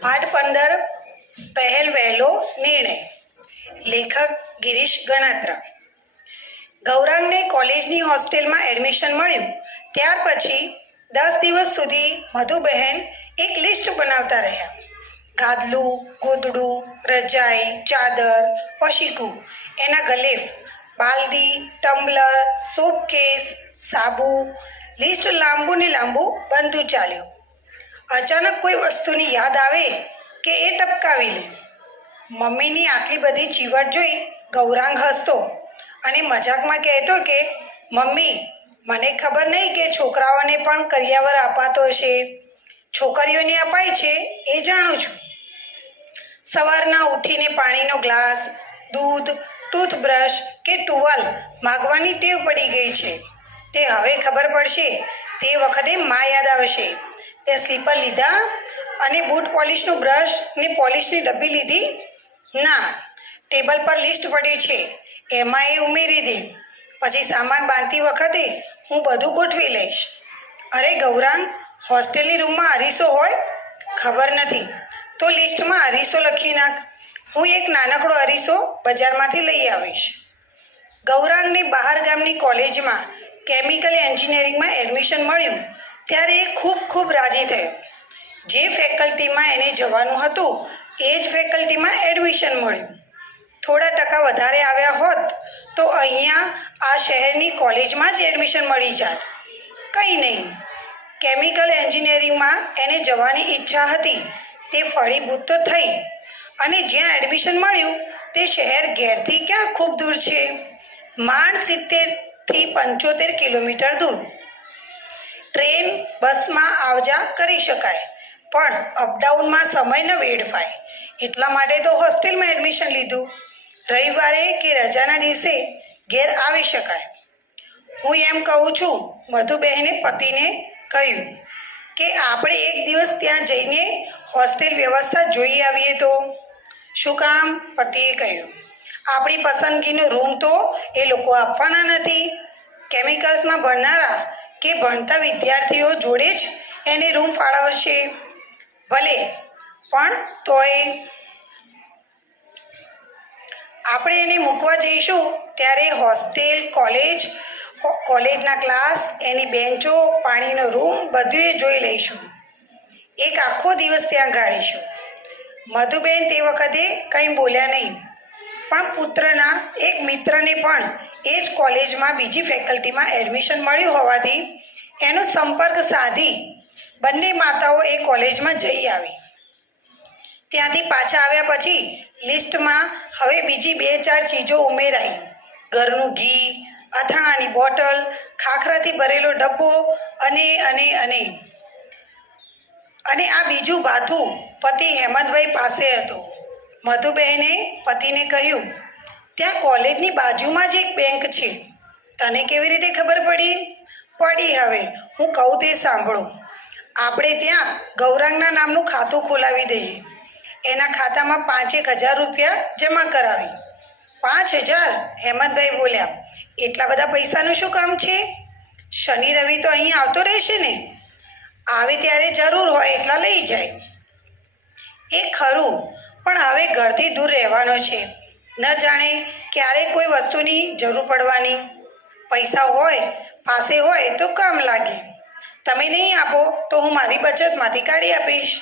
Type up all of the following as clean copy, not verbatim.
પાઠ 15 પહેલ વહેલો નિર્ણય. લેખક ગિરીશ ગણાત્રા. ગૌરાંગને કોલેજની હોસ્ટેલમાં એડમિશન મળ્યું ત્યાર પછી 10 દિવસ સુધી મધુબહેન એક લિસ્ટ બનાવતા રહ્યા. ગાદલું, ગોદડું, રજાઈ, ચાદર, ઓશીકું, એના ગલેફ, બાલદી, ટમ્બલર, સોપકેસ, સાબુ. લિસ્ટ લાંબુ ને લાંબુ બનતું ચાલ્યું. અચાનક કોઈ વસ્તુની યાદ આવે કે એ ટપકાવી લે. મમ્મીની આટલી બધી ચીવટ જોઈ ગૌરાંગ હસતો અને મજાકમાં કહેતો કે મમ્મી, મને ખબર નહીં કે છોકરાઓને પણ કરિયાવર અપાતો હશે. છોકરીઓને અપાય છે એ જાણું છું. સવારના ઉઠીને પાણીનો ગ્લાસ, દૂધ, ટૂથબ્રશ કે ટુવાલ માગવાની ટેવ પડી ગઈ છે. તે હવે ખબર પડશે. તે વખતે માં યાદ આવશે. તે સ્લીપર લીધા અને બૂટ પોલિશનું બ્રશ ને પોલિશની ડબ્બી લીધી. ના, ટેબલ પર લિસ્ટ પડ્યું છે, એમાં એ ઉમેરી દે. પછી સામાન બાંધતી વખતે હું બધું ગોઠવી લઈશ. અરે ગૌરાંગ, હોસ્ટેલની રૂમમાં અરીસો હોય? ખબર નથી તો લિસ્ટમાં અરીસો લખી નાખ. હું એક નાનકડો અરીસો બજારમાંથી લઈ આવીશ. ગૌરાંગને બહાર ગામની કોલેજમાં કેમિકલ એન્જિનિયરિંગમાં એડમિશન મળ્યું ત્યારે એ ખૂબ રાજી થયો. જે ફેકલ્ટીમાં એને જવાનું હતું એ જ ફેકલ્ટીમાં એડમિશન મળ્યું. થોડા ટકા વધારે આવ્યા હોત તો અહીંયા આ શહેરની કોલેજમાં જ એડમિશન મળી જાત. કંઈ નહીં, કેમિકલ એન્જિનિયરિંગમાં એને જવાની ઈચ્છા હતી તે ફળીભૂત તો થઈ. અને જ્યાં એડમિશન મળ્યું તે શહેર ઘેરથી ક્યાં ખૂબ દૂર છે, માંડ 70થી 75 કિલોમીટર દૂર. ટ્રેન, બસમાં આવજા કરી શકાય, પણ અપડાઉનમાં સમય ન વેડફાય. એટલા માટે તો હોસ્ટેલમાં એડમિશન લીધું. રવિવારે કે રજાના દિવસે ઘેર આવી શકાય. હું એમ કહું છું, મધુબહેને પતિને કહ્યું, કે આપણે એક દિવસ ત્યાં જઈને હોસ્ટેલ વ્યવસ્થા જોઈ આવીએ તો. શું કામ? પતિએ કહ્યું, આપણી પસંદગીનો રૂમ તો એ લોકો આપવાના નથી. કેમિકલ્સમાં ભણનારા કે ભણતા વિદ્યાર્થીઓ જોડે જ એને રૂમ ફાળવશે. ભલે, પણ તોય આપણે એને મૂકવા જઈશું ત્યારે હોસ્ટેલ, કોલેજના ક્લાસ, એની બેન્ચો, પાણીનો રૂમ બધું જોઈ લઈશું. એક આખો દિવસ ત્યાં ગાળીશું. મધુબેન તે વખતે કંઈ બોલ્યા નહીં, પણ પુત્રના એક મિત્રને પણ એ જ કોલેજમાં બીજી ફેકલ્ટીમાં એડમિશન મળ્યું હોવાથી એનો સંપર્ક સાધી બંને માતાઓ એ કોલેજમાં જઈ આવી. ત્યાંથી પાછા આવ્યા પછી લિસ્ટમાં હવે બીજી 2-4 ચીજો ઉમેરાઈ. ઘરનું ઘી, અથાણાની બોટલ, ખાખરાથી ભરેલો ડબ્બો અને આ બીજું ભાથું પતિ હેમંતભાઈ પાસે હતું. મધુબહેને પતિને કહ્યું, ત્યાં કોલેજની બાજુમાં જ એક બેંક છે. તને કેવી રીતે ખબર પડી? હવે હું કહું તે સાંભળો. આપણે ત્યાં ગૌરાંગના નામનું ખાતું ખોલાવી દઈએ. એના ખાતામાં 5,000 રૂપિયા જમા કરાવી. 5,000? હેમંતભાઈ બોલ્યા, એટલા બધા પૈસાનું શું કામ છે? શનિ રવિ તો અહીં આવતો રહેશે ને, આવે ત્યારે જરૂર હોય એટલા લઈ જાય. એ ખરું, પણ હવે ઘરથી દૂર રહેવાનો છે. ન જાણે ક્યારે કોઈ વસ્તુની જરૂર પડવાની. પૈસા પાસે હોય તો કામ લાગે. તમે નહીં આપો તો હું મારી બચતમાંથી કાઢી આપીશ.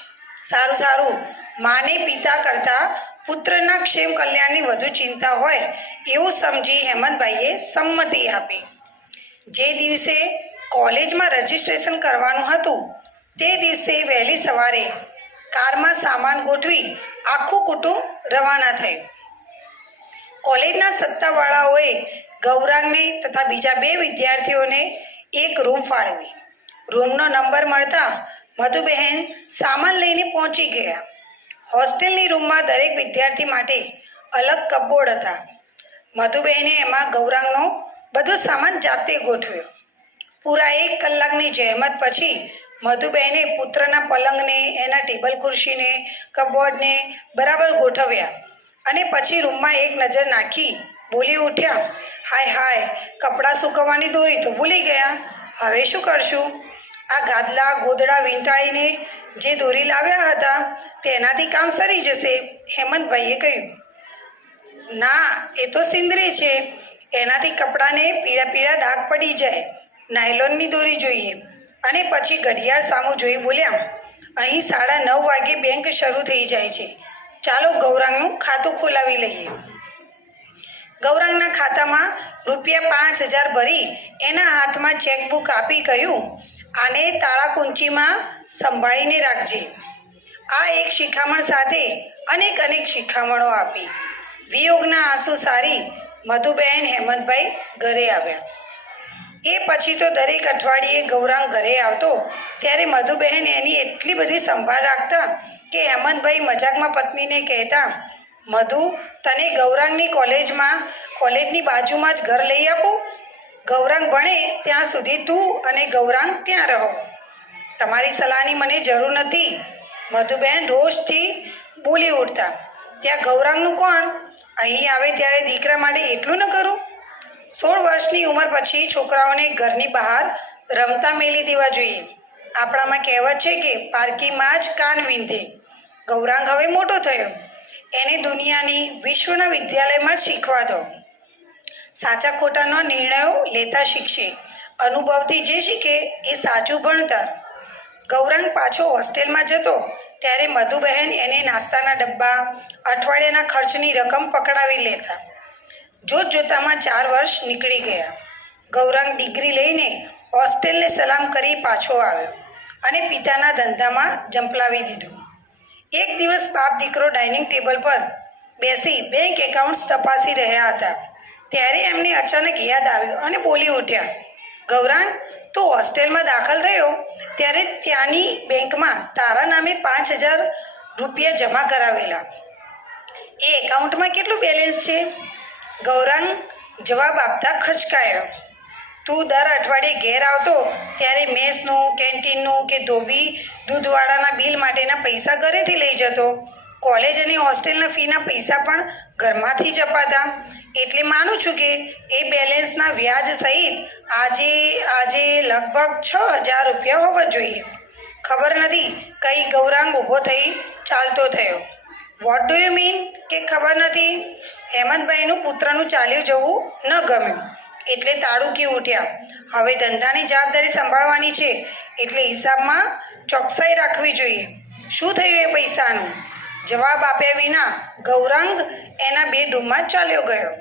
સારું, માને પિતા કરતાં પુત્રના ક્ષેમ કલ્યાણની વધુ ચિંતા હોય એવું સમજી હેમંતભાઈએ સંમતિ આપી. જે દિવસે કોલેજમાં રજિસ્ટ્રેશન કરવાનું હતું તે દિવસે વહેલી સવારે કારમાં સામાન ગોઠવી આખું કુટુંબ રવાના થયું. કોલેજના સત્તાવાળાઓએ ગૌરાંગને તથા બીજા 2 વિદ્યાર્થીઓને એક રૂમ ફાળવી. રૂમનો નંબર મળતા મધુબહેન સામાન લઈને પહોંચી ગયા. હોસ્ટેલની રૂમમાં દરેક વિદ્યાર્થી માટે અલગ કપબોર્ડ હતા. મધુબહેને એમાં ગૌરાંગનો બધો સામાન જાતે ગોઠવ્યો. પૂરા 1 કલાકની જહેમત પછી મધુબહેને પુત્રના પલંગને, એના ટેબલ ખુરશીને, કપબોર્ડને બરાબર ગોઠવ્યા અને પછી રૂમમાં એક નજર નાખી બોલી ઉઠ્યા, હાય, કપડાં સૂકવવાની દોરી તો ભૂલી ગયા. હવે શું કરશું? આ ગાદલા ગોદડા વીંટાળીને જે દોરી લાવ્યા હતા તેનાથી કામ સરી જશે, હેમંતભાઈએ કહ્યું. ના, એ તો સિંદરી છે, એનાથી કપડાને પીળા પીળા ડાઘ પડી જાય. નાયલોનની દોરી જોઈએ. અને પછી ઘડિયાળ સામું જોઈ બોલ્યા, અહીં 9:30 વાગે બેંક શરૂ થઈ જાય છે. ચાલો ગૌરાંગનું ખાતું ખોલાવી લઈએ. ગૌરાંગના ખાતામાં ₹5,000 ભરી એના હાથમાં ચેકબુક આપી કહ્યું, આને તાળાકુંચીમાં સંભાળીને રાખજે. આ એક શિખામણ સાથે અનેક શિખામણો આપી. વિયોગના આંસુ સારી મધુબહેન હેમંતભાઈ ઘરે આવ્યા. એ પછી તો દરેક અઠવાડિયે ગૌરાંગ ઘરે આવતો ત્યારે મધુબહેન એની એટલી બધી સંભાળ રાખતા કે હેમંતભાઈ મજાકમાં પત્નીને કહેતા, મધુ, તને ગૌરાંગની કોલેજની બાજુમાં જ ઘર લઈ આપું. ગૌરાંગ ભણે ત્યાં સુધી તું અને ગૌરાંગ ત્યાં રહો. તમારી સલાહની મને જરૂર નથી, મધુબહેન રોષથી બોલી ઉઠતા. ત્યાં ગૌરાંગનું કોણ? અહીં આવે ત્યારે દીકરા માટે એટલું ન કરું? 16 વર્ષની ઉંમર પછી છોકરાઓને ઘરની બહાર રમતા મેલી દેવા જોઈએ. આપણામાં કહેવત છે કે પારકીમાં જ કાન વિંધે. ગૌરાંગ હવે મોટો થયો, એને દુનિયાની વિશ્વના વિદ્યાલયમાં જ શીખવા દો. સાચા ખોટાનો નિર્ણયો લેતા શીખશે. અનુભવથી જે શીખે એ સાચું ભણતર. ગૌરાંગ પાછો હોસ્ટેલમાં જતો ત્યારે મધુબહેન એને નાસ્તાના ડબ્બા, અઠવાડિયાના ખર્ચની રકમ પકડાવી લેતા. જોતજોતામાં 4 વર્ષ નીકળી ગયા. ગૌરાંગ ડિગ્રી લઈને હોસ્ટેલને સલામ કરી પાછો આવ્યો અને પિતાના ધંધામાં ઝંપલાવી દીધું. એક દિવસ બાપ દીકરો ડાઇનિંગ ટેબલ પર બેસી બેંક એકાઉન્ટ્સ તપાસી રહ્યા હતા ત્યારે એમને અચાનક યાદ આવ્યું અને બોલી ઉઠ્યા, ગૌરાંગ, તું હોસ્ટેલમાં દાખલ થયો ત્યારે ત્યાંની બેંકમાં તારા નામે ₹5,000 જમા કરાવેલા. એ એકાઉન્ટમાં કેટલું બેલેન્સ છે? ગૌરાંગ જવાબ આપતા ખચકાયો. તું દર અઠવાડિયે ઘેર આવતો ત્યારે મેસનું, કેન્ટીનનું કે ધોબી દૂધવાળાના બિલ માટેના પૈસા ઘરેથી લઈ જતો. કોલેજ અને હોસ્ટેલના ફીના પૈસા પણ ઘરમાંથી જ અપાતા. એટલે માનું છું કે એ બેલેન્સના વ્યાજ સહિત આજે લગભગ ₹6,000 હોવા જોઈએ. ખબર નથી કઈ ગૌરાંગ ઊભો થઈ ચાલતો થયો. વોટ ડુ યુ મીન કે ખબર નથી? હેમંતભાઈનું પુત્રનું ચાલ્યું જવું ન ગમ્યું એટલે તાડુકી ઉઠ્યા. હવે ધંધાની જવાબદારી સંભાળવાની છે એટલે હિસાબમાં ચોકસાઈ રાખવી જોઈએ. શું થયું એ પૈસાનું? જવાબ આપ્યા વિના ગૌરાંગ એના બેડરૂમમાં ચાલ્યો ગયો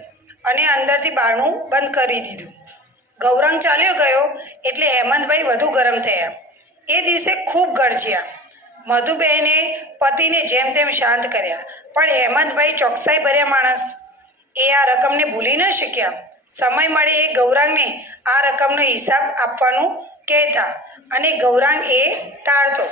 અને અંદરથી બારણું બંધ કરી દીધું. ગૌરાંગ ચાલ્યો ગયો એટલે હેમંતભાઈ વધુ ગરમ થયા. એ દિવસે ખૂબ ગરજ્યા. મધુબહેને પતિને જેમ તેમ શાંત કર્યા, પણ હેમંતભાઈ ચોકસાઈ ભર્યા માણસ. એ આ રકમને ભૂલી ન શક્યા. સમય મળે એ ગૌરાંગને આ રકમનો હિસાબ આપવાનું કહેતા અને ગૌરાંગ એ ટાળતો.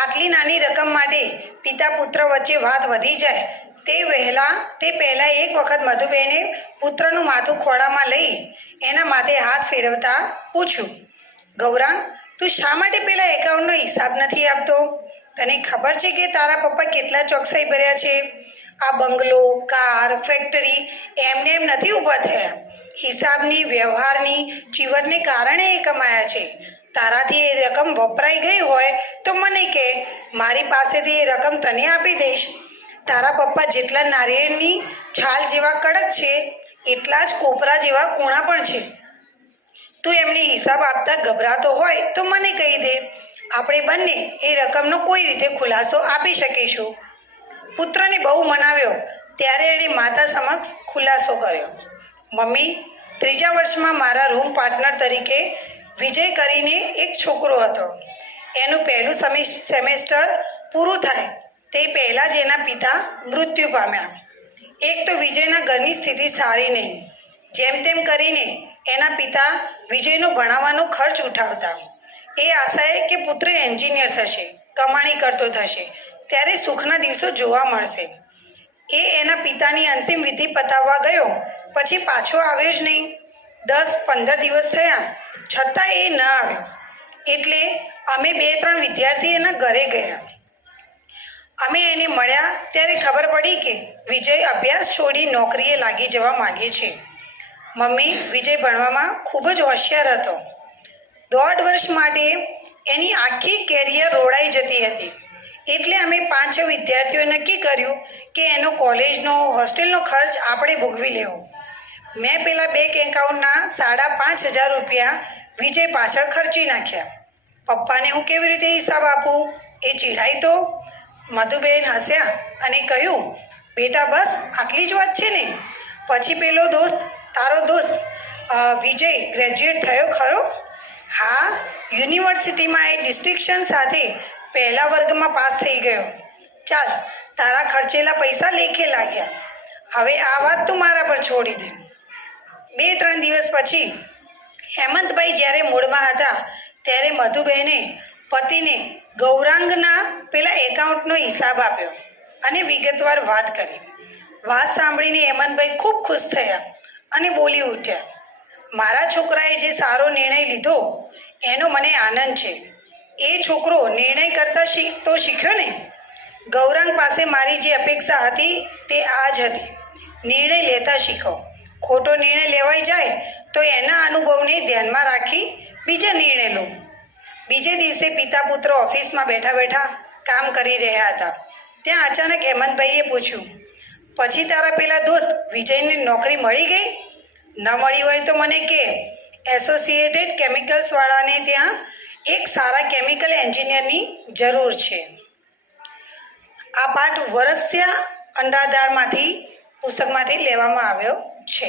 આટલી નાની રકમ માટે પિતા પુત્ર વચ્ચે વાત વધી જાય તે પહેલાં એક વખત મધુબહેને પુત્રનું માથું ખોળામાં લઈ એના માથે હાથ ફેરવતા પૂછ્યું, ગૌરાંગ, તું શા માટે પેલા એકાઉન્ટનો હિસાબ નથી આપતો? તને ખબર છે કે તારા પપ્પા કેટલા ચોકસાઈ ભર્યા છે? આ બંગલો, કાર, ફેક્ટરી એમને એમ નથી ઊભા થયા. હિસાબની, વ્યવહારની ચીવટને કારણે એ કમાયા છે. તારાથી એ રકમ વપરાઈ ગઈ હોય તો મને કહે, મારી પાસેથી એ રકમ તને આપી દઈશ. તારા પપ્પા જેટલા નારિયેળની છાલ જેવા કડક છે એટલા જ કોપરા જેવા કૂણા પણ છે. તું એમને હિસાબ આપતા ગભરાતો હોય તો મને કહી દે. આપણે બંને એ રકમનો કોઈ રીતે ખુલાસો આપી શકીશું. પુત્રને બહુ મનાવ્યો ત્યારે એણે માતા સમક્ષ ખુલાસો કર્યો. મમ્મી, 3જા વર્ષમાં મારા રૂમ પાર્ટનર તરીકે વિજય કરીને એક છોકરો હતો. એનું પહેલું સેમેસ્ટર પૂરું થાય તે પહેલાં જ એના પિતા મૃત્યુ પામ્યા. એક તો વિજયના ઘરની સ્થિતિ સારી નહીં. જેમ તેમ કરીને એના પિતા વિજયનો ભણાવવાનો ખર્ચ ઉઠાવતા. એ આશાએ કે પુત્ર એન્જિનિયર થશે, કમાણી કરતો થશે, ત્યારે સુખના દિવસો જોવા મળશે. એ એના પિતાની અંતિમ વિધિ પતાવવા ગયો પછી પાછો આવ્યો જ નહીં. 10-15 દિવસ થયા છતાં એ ન આવ્યો એટલે અમે 2-3 વિદ્યાર્થી એના ઘરે ગયા. અમે એને મળ્યા ત્યારે ખબર પડી કે વિજય અભ્યાસ છોડી નોકરીએ લાગી જવા માંગે છે. મમ્મી, વિજય ભણવામાં ખૂબ જ હોશિયાર હતો. 1.5 વર્ષ માટે એની આખી કેરિયર રોડાઈ જતી હતી. એટલે અમે 5-6 વિદ્યાર્થીઓએ નક્કી કર્યું કે એનો કોલેજનો હોસ્ટેલનો ખર્ચ આપણે ભોગવી લેવો. મેં પેલા બેંક એકાઉન્ટના 5,500 રૂપિયા વિજય પાછળ ખર્ચી નાખ્યા. પપ્પાને હું કેવી રીતે હિસાબ આપું એ ચીડાઈ તો. મધુબેન હસ્યા અને કહ્યું, બેટા બસ આટલી જ વાત છે ને? પછી પેલો તારો દોસ્ત વિજય ગ્રેજ્યુએટ થયો ખરો? હા, યુનિવર્સિટીમાં એ ડિસ્ટિંક્શન સાથે પહેલા વર્ગમાં પાસ થઈ ગયો. ચાલ, તારા ખર્ચેલા પૈસા લેખે લાગ્યા. હવે આ વાત તું મારા પર છોડી દે. 2-3 દિવસ પછી હેમંતભાઈ જ્યારે મૂળમાં હતા ત્યારે મધુબેને પતિને ગૌરાંગના પેલા એકાઉન્ટનો હિસાબ આપ્યો અને વિગતવાર વાત કરી. વાત સાંભળીને હેમંતભાઈ ખૂબ ખુશ થયા અને બોલી ઉઠ્યા, મારા છોકરાએ જે સારો નિર્ણય લીધો એનો મને આનંદ છે. એ છોકરો નિર્ણય કરતા શીખ્યો ને. ગૌરાંગ પાસે મારી જે અપેક્ષા હતી તે આ જ હતી, નિર્ણય લેતા શીખો. ખોટો નિર્ણય લેવાઈ જાય તો એના અનુભવને ધ્યાનમાં રાખી બીજા નિર્ણય લો. બીજે દિવસે પિતા પુત્ર ઓફિસમાં બેઠા બેઠા કામ કરી રહ્યા હતા. ત્યાં અચાનક હેમંતભાઈએ પૂછ્યું, પછી તારા પેલા દોસ્ત વિજયને નોકરી મળી ગઈ? ન મળી હોય તો મને કે. એસોસિએટેડ કેમિકલ્સવાળાને ત્યાં એક સારા કેમિકલ એન્જિનિયરની જરૂર છે. આ પાઠ વરસ્યા અંડાધારમાંથી પુસ્તકમાંથી લેવામાં આવ્યો છે.